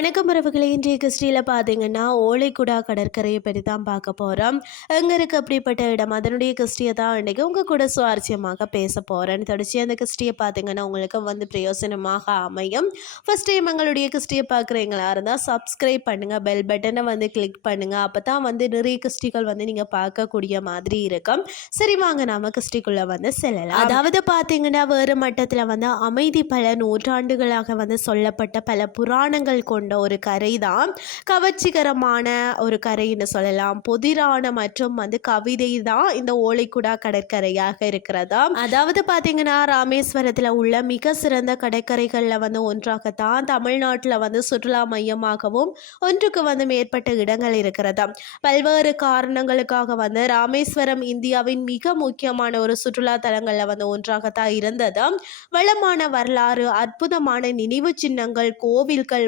வணக்கம் உறவுகளே இன்றைய கிறிஸ்டியில் பார்த்தீங்கன்னா ஓலைக்குடா கடற்கரையை பற்றி தான் பார்க்க போகிறோம் எங்கே இருக்குது அப்படிப்பட்ட இடம்? அதனுடைய கிறிஸ்டியை தான் இன்றைக்கி உங்கள் கூட சுவாரஸ்யமாக பேச போகிறேன் தொடர்ச்சி அந்த கிறிஸ்டியை பார்த்தீங்கன்னா உங்களுக்கு வந்து பிரயோசனமாக அமையும். ஃபஸ்ட் டைம் எங்களுடைய கிறிஸ்டியை பார்க்குறீங்களா இருந்தால் சப்ஸ்கிரைப் பண்ணுங்கள் பெல் பட்டனை வந்து கிளிக் பண்ணுங்கள் அப்போ தான் வந்து நிறைய கிறிஸ்டிகள் வந்து நீங்கள் பார்க்கக்கூடிய மாதிரி இருக்கும். சரி வாங்க நாம கிறிஸ்டிக்குள்ளே வந்து செல்லலாம். அதாவது பார்த்தீங்கன்னா வேறு மட்டத்தில் வந்து அமைதி பல நூற்றாண்டுகளாக வந்து சொல்லப்பட்ட பல புராணங்கள் கொண்ட ஒரு கரை தான் கவர்ச்சிகரமான ஒரு கரைன்னு சொல்லலாம். புதிரான மற்றும் வந்து கவிதை தான் இந்த ஓலைக்குடா கடற்கரையாக இருக்கிறதா அதாவது பார்த்தீங்கன்னா ராமேஸ்வரத்தில் உள்ள மிக சிறந்த கடற்கரைகளில் வந்து ஒன்றாகத்தான் தமிழ்நாட்டில் வந்து சுற்றுலா மையமாகவும் ஒன்றுக்கு வந்து மேற்பட்ட இடங்கள் இருக்கிறதா பல்வேறு காரணங்களுக்காக வந்து ராமேஸ்வரம் இந்தியாவின் மிக முக்கியமான ஒரு சுற்றுலா தலங்களில் வந்து ஒன்றாகத்தான் இருந்தது வளமான வரலாறு அற்புதமான நினைவு சின்னங்கள் கோவில்கள்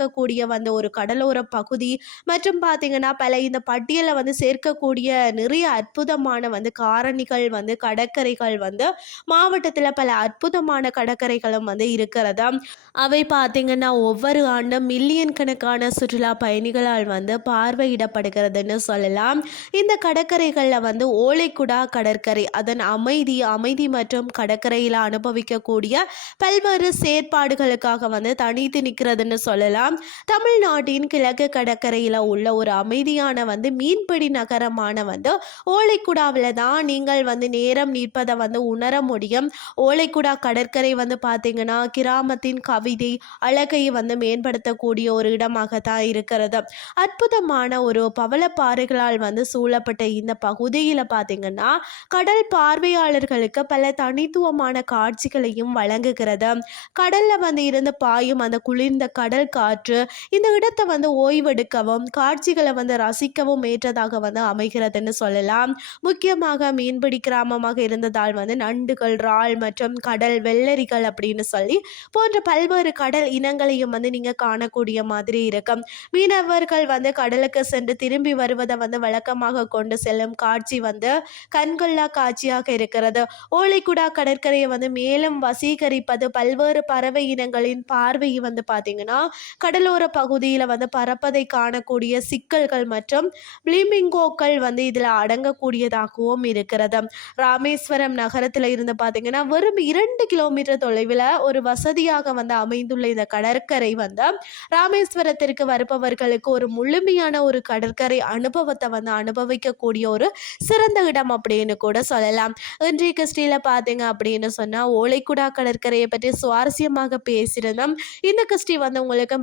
மூச்சடக்கக்கூடிய வந்து ஒரு கடலோர பகுதி மற்றும் பார்த்தீங்கன்னா பல இந்த பட்டியலை வந்து சேர்க்கக்கூடிய நிறைய அற்புதமான வந்து காரணிகள் வந்து கடற்கரைகள் வந்து மாவட்டத்தில் பல அற்புதமான கடற்கரைகளும் வந்து இருக்கிறதா? அவை பார்த்தீங்கன்னா ஒவ்வொரு ஆண்டும் மில்லியன் கணக்கான சுற்றுலா பயணிகளால் வந்து பார்வையிடப்படுகிறதுன்னு சொல்லலாம். இந்த கடற்கரைகளில் வந்து ஓலைக்குடா கடற்கரை அதன் அமைதி அமைதி மற்றும் கடற்கரையில் அனுபவிக்கக்கூடிய பல்வேறு செயற்பாடுகளுக்காக வந்து தனித்து நிற்கிறதுன்னு சொல்லலாம். தமிழ்நாட்டின் கிழக்கு கடற்கரையில் உள்ள ஒரு அமைதியான வந்து மீன்பிடி நகரமான வந்து ஓலைக்குடாவில் தான் நீங்கள் வந்து நேரம் நிற்பதை வந்து உணர முடியும். ஓலைக்குடா கடற்கரை வந்து பார்த்தீங்கன்னா கிராமத்தின் கவிதை அழகையை வந்து மேம்படுத்தக்கூடிய ஒரு இடமாக தான் இருக்கிறது. அற்புதமான ஒரு பவளப்பாறைகளால் வந்து சூழப்பட்ட இந்த பகுதியில் பார்த்தீங்கன்னா கடல் பார்வையாளர்களுக்கு பல தனித்துவமான காட்சிகளையும் வழங்குகிறது. கடலில் வந்து இருந்து பாயும் அந்த குளிர்ந்த கடல் கா காற்று இந்த இடத்தை வந்து ஓய்வெடுக்கவும் காட்சிகளை வந்து ரசிக்கவும் ஏற்றதாக வந்து அமைகிறதுன்னு சொல்லலாம். முக்கியமாக மீன்பிடி கிராமமாக இருந்ததால் வந்து நண்டுகள் இறால் மற்றும் கடல் வெள்ளரிகள் அப்படின்னு சொல்லி போன்ற பல்வேறு கடல் இனங்களையும் வந்து நீங்கள் காணக்கூடிய மாதிரி இருக்கும். மீனவர்கள் வந்து கடலுக்கு சென்று திரும்பி வருவதை வந்து வழக்கமாக கொண்டு செல்லும் காட்சி வந்து கண்கொள்ளா காட்சியாக இருக்கிறது. ஓலைக்குடா கடற்கரையை வந்து மேலும் வசீகரிப்பது பல்வேறு பறவை இனங்களின் பார்வையை வந்து பார்த்தீங்கன்னா கடலோர பகுதியில் வந்து பறப்பதை காணக்கூடிய சிக்கல்கள் மற்றும் பிளிமிங்கோக்கள் வந்து இதில் அடங்கக்கூடியதாகவும் இருக்கிறது. ராமேஸ்வரம் நகரத்தில் இருந்து பார்த்தீங்கன்னா வெறும் இரண்டு கிலோமீட்டர் தொலைவில் ஒரு வசதியாக வந்து அமைந்துள்ள இந்த கடற்கரை வந்து ராமேஸ்வரத்திற்கு வருபவர்களுக்கு ஒரு முழுமையான ஒரு கடற்கரை அனுபவத்தை வந்து அனுபவிக்கக்கூடிய ஒரு சிறந்த இடம் அப்படின்னு கூட சொல்லலாம். இன்றைய கிறிஸ்டியில் பார்த்தீங்க அப்படின்னு சொன்னால் ஓலைக்குடா கடற்கரையை பற்றி சுவாரஸ்யமாக பேசியிருந்தோம். இந்த கிறிஸ்டி வந்து உங்களுக்கு